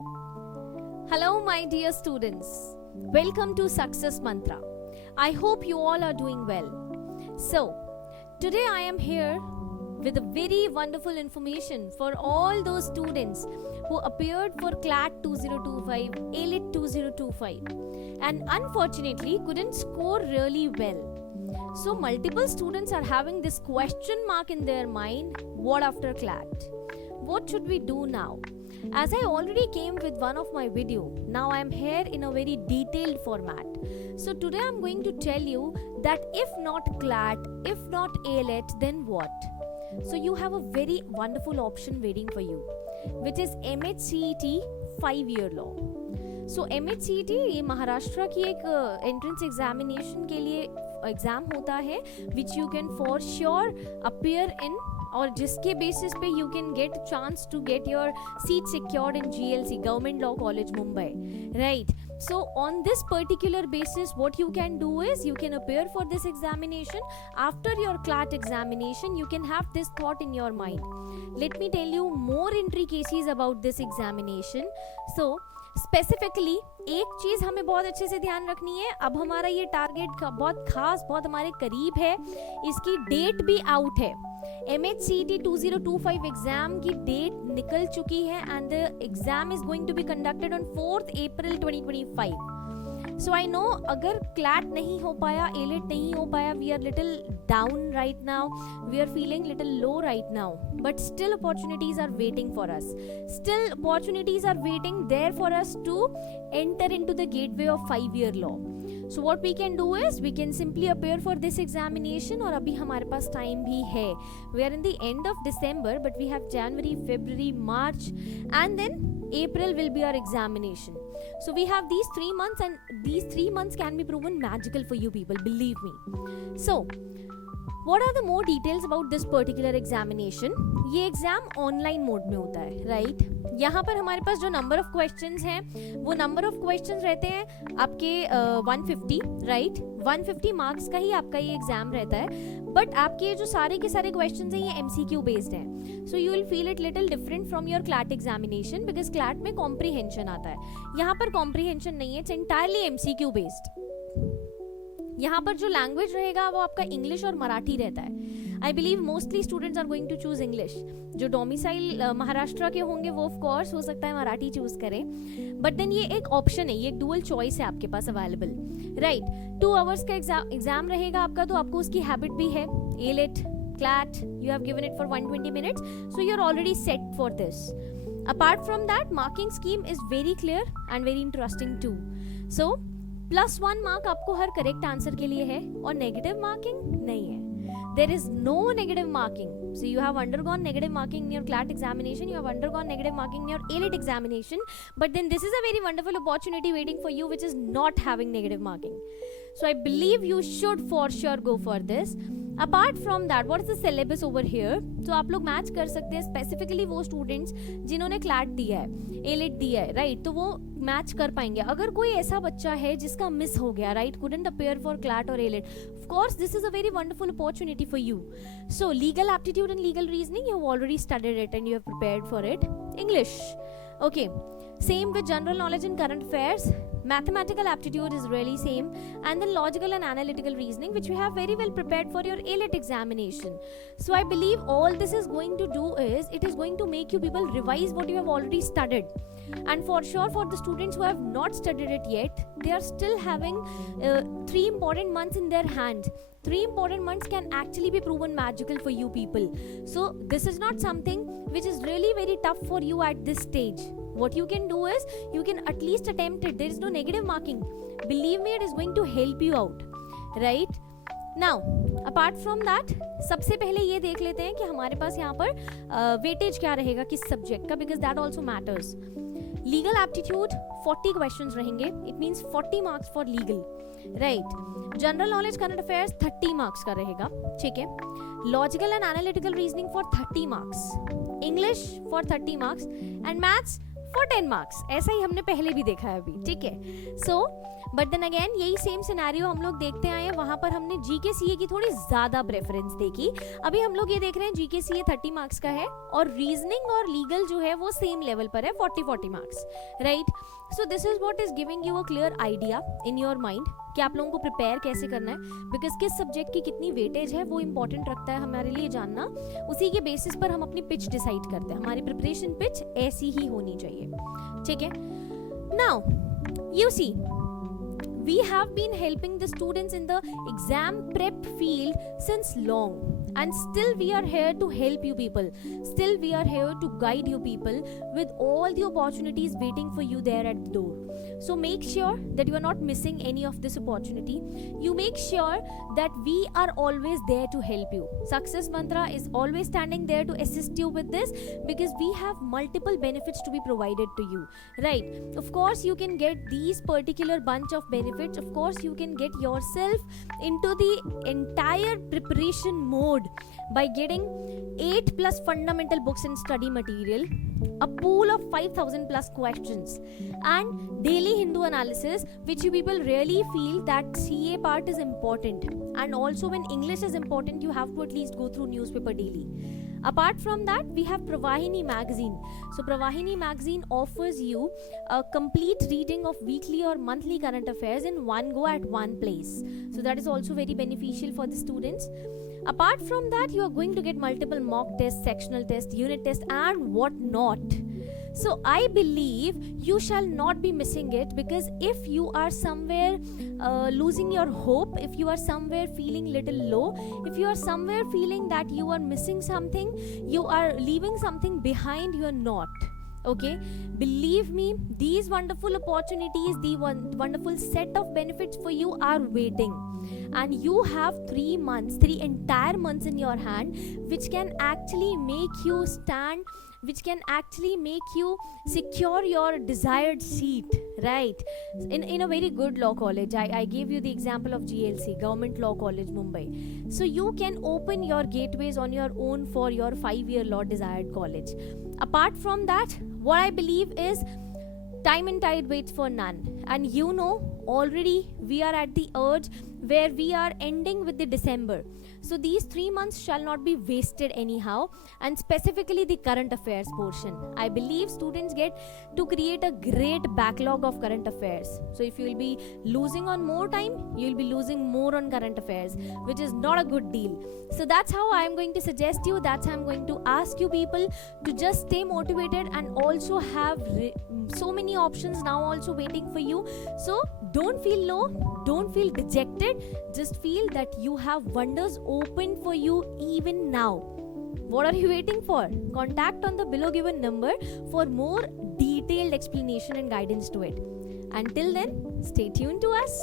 Hello, my dear students. Welcome to Success Mantra. I hope you all are doing well. So, today I am here with a very wonderful information for all those students who appeared for CLAT 2025, ALET 2025 and unfortunately couldn't score really well. So, multiple students are having this question mark in their mind, what after CLAT? What should we do now? As I already came with one of my video, now I am here in a very detailed format. So today I am going to tell you that if not CLAT, if not ALET, then what? So you have a very wonderful option waiting for you, which is MHCET 5-year law. So MHCET ये महाराष्ट्र की एक entrance examination के लिए exam होता है which you can for sure appear in और जिसके basis पे you can get chance to get your seat secured in GLC government law college Mumbai, right? So on this particular basis what you can do is you can appear for this examination. After your CLAT examination you can have this thought in your mind, let me tell you more intricacies about this examination. So specifically एक चीज हमें बहुत अच्छे से ध्यान रखनी है, अब हमारा ये टारगेट बहुत खास बहुत हमारे करीब है, इसकी डेट भी आउट है. MHCET 2025 एग्जाम की डेट निकल चुकी है and the exam is going to be conducted on 4th April 2025. So I know अगर CLAT नहीं हो पाया, ALET नहीं हो पाया, we are little down right now, we are feeling little low right now, but still opportunities are waiting for us. Still opportunities are waiting there for us to enter into the gateway of 5-year law. So what we can do is we can simply appear for this examination और अभी हमारे पास time भी है. We are in the end of December but we have January, February, March and then April will be our examination. So we have these 3 months and these 3 months can be proven magical for you people, believe me. So what are the more details about this particular examination? ये exam online mode में होता है, right? यहाँ पर हमारे पास जो number of questions हैं वो नंबर ऑफ क्वेश्चंस रहते हैं आपके 150, राइट? 150 मार्क्स का ही आपका ये एग्जाम रहता है, बट आपके जो सारे के सारे क्वेश्चंस हैं ये MCQ बेस्ड हैं. So you will feel it little different from your CLAT examination because CLAT में कॉम्प्रीहेंशन आता है, यहाँ पर कॉम्प्रीहेंशन नहीं है, इट्स एंटायरली MCQ बेस्ड. यहाँ पर जो लैंग्वेज रहेगा वो आपका इंग्लिश और मराठी रहता है. I believe mostly students are going to choose English. जो डोमिसाइल महाराष्ट्र के होंगे वो ऑफ कोर्स हो सकता है मराठी चूज करें, बट देन ये एक ऑप्शन है, ये एक डुअल चॉइस है आपके पास अवेलेबल, राइट? 2 आवर्स का एग्जाम रहेगा आपका, तो आपको उसकी हैबिट भी है. ALET, CLAT, you have given it for 120 minutes, so you're already set for this. Apart from that, marking scheme is very clear and very interesting too. So +1 mark आपको हर correct answer के लिए है और negative marking नहीं है. There is no negative marking. So you have undergone negative marking in your CLAT examination, you have undergone negative marking in your ALET examination, but then this is a very wonderful opportunity waiting for you which is not having negative marking. So I believe you should for sure go for this. Apart from that, what is the syllabus over here? तो आप लोग match कर सकते हैं specifically वो students जिन्होंने CLAT दिया है, ALET दिया है, राइट? तो वो मैच कर पाएंगे. अगर कोई ऐसा बच्चा है जिसका मिस हो गया, right, couldn't appear for CLAT or ALET, of course this is a very wonderful opportunity for you. So legal aptitude and legal reasoning, you have already studied it and you have prepared for it. English, okay. Same with general knowledge and current affairs. Mathematical aptitude is really same, and then logical and analytical reasoning, which we have very well prepared for your ALET examination. So I believe all this is going to do is it is going to make you people revise what you have already studied. And for sure for the students who have not studied it yet, they are still having 3 important months in their hands. 3 important months can actually be proven magical for you people. So this is not something which is really very tough for you at this stage. What you can do is you can at least attempt it. There is no negative marking. Believe me, it is going to help you out, right? Now apart from that, सबसे पहले ये देख लेते हैं कि हमारे पास यहाँ पर वेटेज क्या रहेगा किस सब्जेक्ट का, because that also matters. Legal aptitude 40 questions रहेंगे, it means 40 marks for legal, right? General knowledge current affairs 30 marks का रहेगा, ठीक है? Logical and analytical reasoning for 30 marks, English for 30 marks and maths for 10 marks. ऐसा ही हमने पहले भी देखा है अभी, ठीक है. So बट देन अगेन यही सेम सिनेरियो हम लोग देखते आए हैं. वहां पर हमने जीके सीए की थोड़ी ज्यादा प्रेफरेंस देखी. अभी हम लोग ये देख रहे हैं जीके सीए 30 मार्क्स का है और रीजनिंग और लीगल जो है वो सेम लेवल पर है, 40 marks, right. So this is what is giving you a clear idea in your mind कि आप लोगों को प्रिपेयर कैसे करना है, बिकॉज किस सब्जेक्ट की कितनी वेटेज है वो इंपॉर्टेंट रखता है हमारे लिए जानना. उसी के बेसिस पर हम अपनी पिच डिसाइड करते हैं. हमारी प्रिपरेशन पिच ऐसी ही होनी चाहिए, ठीक है. Now you see, we have been helping the students in the exam prep field since long, and still we are here to help you people. Still we are here to guide you people with all the opportunities waiting for you there at the door. So make sure that you are not missing any of this opportunity. You make sure that we are always there to help you. Success Mantra is always standing there to assist you with this, because we have multiple benefits to be provided to you, right? Of course you can get these particular bunch of benefits. Of course you can get yourself into the entire preparation mode by getting 8 plus fundamental books and study material, a pool of 5,000 plus questions, and daily Hindu analysis, which you people really feel that CA part is important, and also when English is important you have to at least go through newspaper daily. Apart from that, we have Pravahini magazine. So Pravahini magazine offers you a complete reading of weekly or monthly current affairs in one go at one place. So that is also very beneficial for the students. Apart from that, you are going to get multiple mock tests, sectional tests, unit tests, and what not. So I believe you shall not be missing it, because if you are somewhere losing your hope, if you are somewhere feeling little low, if you are somewhere feeling that you are missing something, you are leaving something behind, you are not. Okay, believe me, these wonderful opportunities, the wonderful set of benefits for you are waiting, and you have 3 months, 3 entire months in your hand, which can actually make you stand, which can actually make you secure your desired seat, right, in a very good law college. I gave you the example of GLC, Government Law College, Mumbai. So you can open your gateways on your own for your 5-year law desired college. Apart from that, what I believe is time and tide waits for none, and you know already we are at the urge where we are ending with the December. So these 3 months shall not be wasted anyhow, and specifically the current affairs portion. I believe students get to create a great backlog of current affairs. So if you will be losing on more time, you will be losing more on current affairs, which is not a good deal. So that's how I am going to suggest you, that's how I am going to ask you people to just stay motivated, and also have so many options now also waiting for you. So don't feel low, don't feel dejected, just feel that you have wonders open for you even now. What are you waiting for? Contact on the below given number for more detailed explanation and guidance to it. Until then, stay tuned to us.